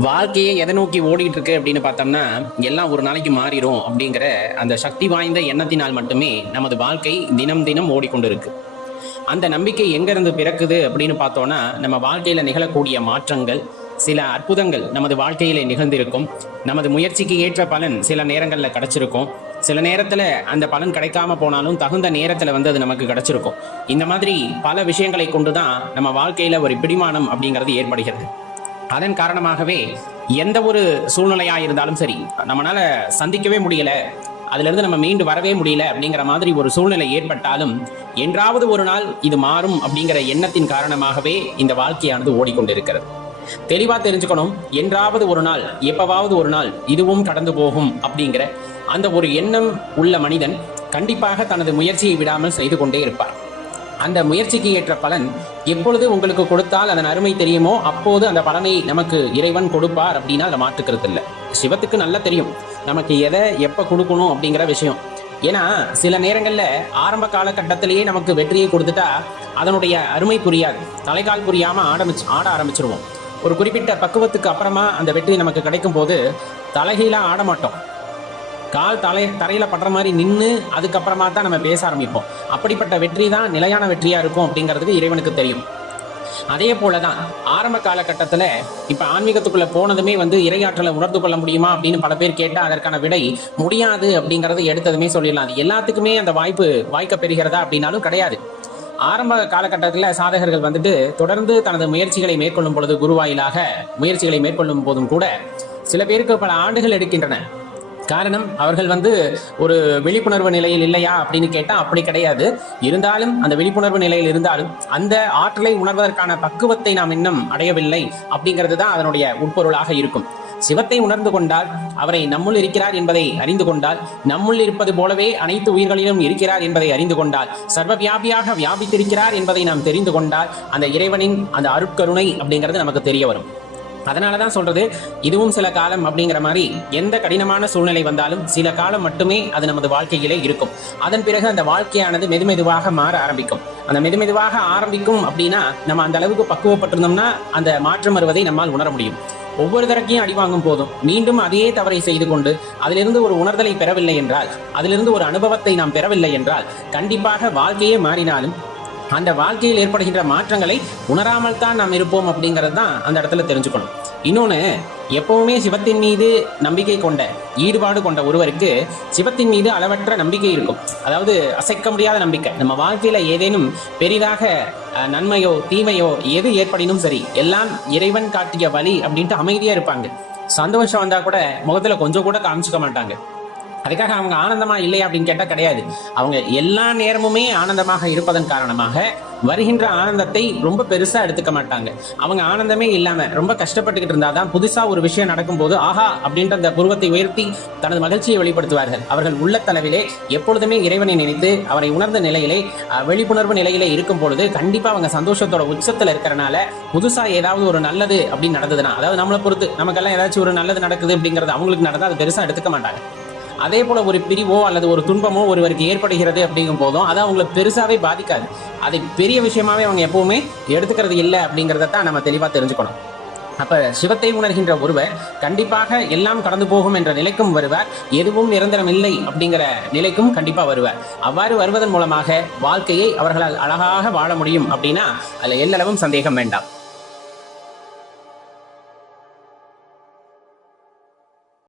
வாழ்க்கையை எதை நோக்கி ஓடிட்டு இருக்கு அப்படின்னு பார்த்தோம்னா எல்லாம் ஒரு நாளைக்கு மாறிடும் அப்படிங்கிற அந்த சக்தி வாய்ந்த எண்ணத்தினால் மட்டுமே நமது வாழ்க்கை தினம் தினம் ஓடிக்கொண்டு இருக்கு. அந்த நம்பிக்கை எங்கிருந்து பிறக்குது அப்படின்னு பார்த்தோம்னா நம்ம வாழ்க்கையில நிகழக்கூடிய மாற்றங்கள், சில அற்புதங்கள் நமது வாழ்க்கையில நிகழ்ந்திருக்கும். நமது முயற்சிக்கு ஏற்ற பலன் சில நேரங்களில் கிடைச்சிருக்கும். சில நேரத்தில் அந்த பலன் கிடைக்காம போனாலும் தகுந்த நேரத்தில் அது நமக்கு கிடைச்சிருக்கும். இந்த மாதிரி பல விஷயங்களை கொண்டு தான் நம்ம வாழ்க்கையில ஒரு பிடிமானம் அப்படிங்கிறது ஏற்படுகிறது. அதன் காரணமாகவே எந்த ஒரு சூழ்நிலையா இருந்தாலும் சரி, நம்மளால சந்திக்கவே முடியல, அதுல இருந்து நம்ம மீண்டு வரவே முடியல அப்படிங்கிற மாதிரி ஒரு சூழ்நிலை ஏற்பட்டாலும் என்றாவது ஒரு நாள் இது மாறும் அப்படிங்கிற எண்ணத்தின் காரணமாகவே இந்த வாழ்க்கையானது ஓடிக்கொண்டிருக்கிறது. தெளிவா தெரிஞ்சுக்கணும், என்றாவது ஒரு நாள், எப்பவாவது ஒரு நாள் இதுவும் கடந்து போகும் அப்படிங்கிற அந்த ஒரு எண்ணம் உள்ள மனிதன் கண்டிப்பாக தனது முயற்சியை விடாமல் செய்து கொண்டே இருப்பார். அந்த முயற்சிக்கு ஏற்ற பலன் எப்பொழுது உங்களுக்கு கொடுத்தால் அதன் அருமை தெரியுமோ அப்போது அந்த பலனை நமக்கு இறைவன் கொடுப்பார் அப்படின்னா அதை மாற்றுக்கிறது இல்லை. சிவத்துக்கு நல்லா தெரியும் நமக்கு எதை எப்போ கொடுக்கணும் அப்படிங்கிற விஷயம். ஏன்னா சில நேரங்களில் ஆரம்ப காலகட்டத்திலேயே நமக்கு வெற்றியை கொடுத்துட்டா அதனுடைய அருமை புரியாது, தலைகால் புரியாமல் ஆட ஆரம்பிச்சிருவோம். ஒரு குறிப்பிட்ட பக்குவத்துக்கு அப்புறமா அந்த வெற்றி நமக்கு கிடைக்கும் போது தலைகீழாக ஆட மாட்டோம், கால் தரையில படுற மாதிரி நின்று அதுக்கப்புறமா தான் நம்ம பேச ஆரம்பிப்போம். அப்படிப்பட்ட வெற்றி தான் நிலையான வெற்றியா இருக்கும் அப்படிங்கிறதுக்கு இறைவனுக்கு தெரியும். அதே போலதான் ஆரம்ப காலகட்டத்தில் இப்ப ஆன்மீகத்துக்குள்ள போனதுமே இரையாற்றலை உணர்ந்து கொள்ள முடியுமா அப்படின்னு பல பேர் கேட்டா அதற்கான விடை முடியாது அப்படிங்கறத எடுத்ததுமே சொல்லிடலாம். அது எல்லாத்துக்குமே அந்த வாய்க்க பெறுகிறதா அப்படின்னாலும் கிடையாது. ஆரம்ப காலகட்டத்தில் சாதகர்கள் தொடர்ந்து தனது முயற்சிகளை மேற்கொள்ளும் பொழுது, குருவாயிலாக முயற்சிகளை மேற்கொள்ளும் போதும் கூட சில பேருக்கு பல ஆண்டுகள் எடுக்கின்றன. காரணம், அவர்கள் ஒரு விழிப்புணர்வு நிலையில் இல்லையா அப்படின்னு கேட்டா அப்படி கிடையாது. இருந்தாலும் அந்த விழிப்புணர்வு நிலையில் இருந்தாலும் அந்த ஆற்றலை உணர்வதற்கான பக்குவத்தை நாம் இன்னும் அடையவில்லை அப்படிங்கிறது தான் அதனுடைய உட்பொருளாக இருக்கும். சிவத்தை உணர்ந்து கொண்டால், அவரை நம்முள் இருக்கிறார் என்பதை அறிந்து கொண்டால், நம்முள் இருப்பது போலவே அனைத்து உயிர்களிலும் இருக்கிறார் என்பதை அறிந்து கொண்டால், சர்வ வியாபியாக வியாபித்திருக்கிறார் என்பதை நாம் தெரிந்து கொண்டால் அந்த இறைவனின் அந்த அருட்கருணை அப்படிங்கிறது நமக்கு தெரிய வரும். அதனாலதான் சொல்றது, இதுவும் சில காலம் அப்படிங்கிற மாதிரி எந்த கடினமான சூழ்நிலை வந்தாலும் சில காலம் மட்டுமே அது நமது வாழ்க்கையிலே இருக்கும். அதன் பிறகு அந்த வாழ்க்கையானது மெதுமெதுவாக மாற ஆரம்பிக்கும். அந்த மெதுமெதுவாக ஆரம்பிக்கும் அப்படின்னா நம்ம அந்த அளவுக்கு பக்குவப்பட்டிருந்தோம்னா அந்த மாற்றம் வருவதை நம்மால் உணர முடியும். ஒவ்வொரு தரக்கையும் அடி வாங்கும் போதும் மீண்டும் அதே தவறை செய்து கொண்டு அதிலிருந்து ஒரு உணர்தலை பெறவில்லை என்றால், அதிலிருந்து ஒரு அனுபவத்தை நாம் பெறவில்லை என்றால் கண்டிப்பாக வாழ்க்கையே மாறினாலும் அந்த வாழ்க்கையில் ஏற்படுகின்ற மாற்றங்களை உணராமல் தான் நாம் இருப்போம் அப்படிங்கிறது தான் அந்த இடத்துல தெரிஞ்சுக்கணும். இன்னொன்று, எப்பவுமே சிவத்தின் மீது நம்பிக்கை கொண்ட, ஈடுபாடு கொண்ட ஒருவருக்கு சிவத்தின் மீது அளவற்ற நம்பிக்கை இருக்கும். அதாவது அசைக்க முடியாத நம்பிக்கை. நம்ம வாழ்க்கையில ஏதேனும் பெரிதாக நன்மையோ தீமையோ எது ஏற்படினும் சரி, எல்லாம் இறைவன் காட்டிய வழி அப்படின்ட்டு அமைதியா இருப்பாங்க. சந்தோஷம் வந்தா கூட முகத்துல கொஞ்சம் கூட காமிச்சுக்க மாட்டாங்க. அதுக்காக அவங்க ஆனந்தமா இல்லையா அப்படின்னு கேட்டா கிடையாது. அவங்க எல்லா நேரமுமே ஆனந்தமாக இருப்பதன் காரணமாக வருகின்ற ஆனந்தத்தை ரொம்ப பெருசா எடுத்துக்க மாட்டாங்க. அவங்க ஆனந்தமே இல்லாம ரொம்ப கஷ்டப்பட்டுக்கிட்டு இருந்தாதான் புதுசா ஒரு விஷயம் நடக்கும் போது ஆஹா அப்படின்ற அந்த புருவத்தை உயர்த்தி தனது மகிழ்ச்சியை வெளிப்படுத்துவார்கள். அவர்கள் உள்ளத்தளவிலே எப்பொழுதுமே இறைவனை நினைத்து அவரை உணர்ந்த நிலையிலே, விழிப்புணர்வு நிலையிலே இருக்கும் பொழுது கண்டிப்பா அவங்க சந்தோஷத்தோட உச்சத்துல இருக்கிறனால புதுசா ஏதாவது ஒரு நல்லது அப்படின்னு நடந்ததுன்னா, அதாவது நம்மளை பொறுத்து நமக்கெல்லாம் ஏதாச்சும் ஒரு நல்லது நடக்குது அப்படிங்கிறது அவங்களுக்கு நடந்தா அது பெருசா எடுத்துக்க மாட்டாங்க. அதே போல ஒரு பிரிவோ அல்லது ஒரு துன்பமோ ஒருவருக்கு ஏற்படுகிறது அப்படிங்கும் போதும் அது அவங்களை பெருசாவே பாதிக்காது. அதை பெரிய விஷயமாவே அவங்க எப்பவுமே எடுத்துக்கிறது இல்லை அப்படிங்கிறதான் நம்ம தெளிவா தெரிஞ்சுக்கணும். அப்ப சிவத்தை உணர்கின்ற ஒருவர் கண்டிப்பாக எல்லாம் கடந்து போகும் என்ற நிலைக்கும் வருவார், எதுவும் நிரந்தரம் இல்லை அப்படிங்கிற நிலைக்கும் கண்டிப்பா வருவார். அவ்வாறு வருவதன் மூலமாக வாழ்க்கையை அவர்களால் அழகாக வாழ முடியும் அப்படின்னா அதுல எல்லளவும் சந்தேகம் வேண்டாம்.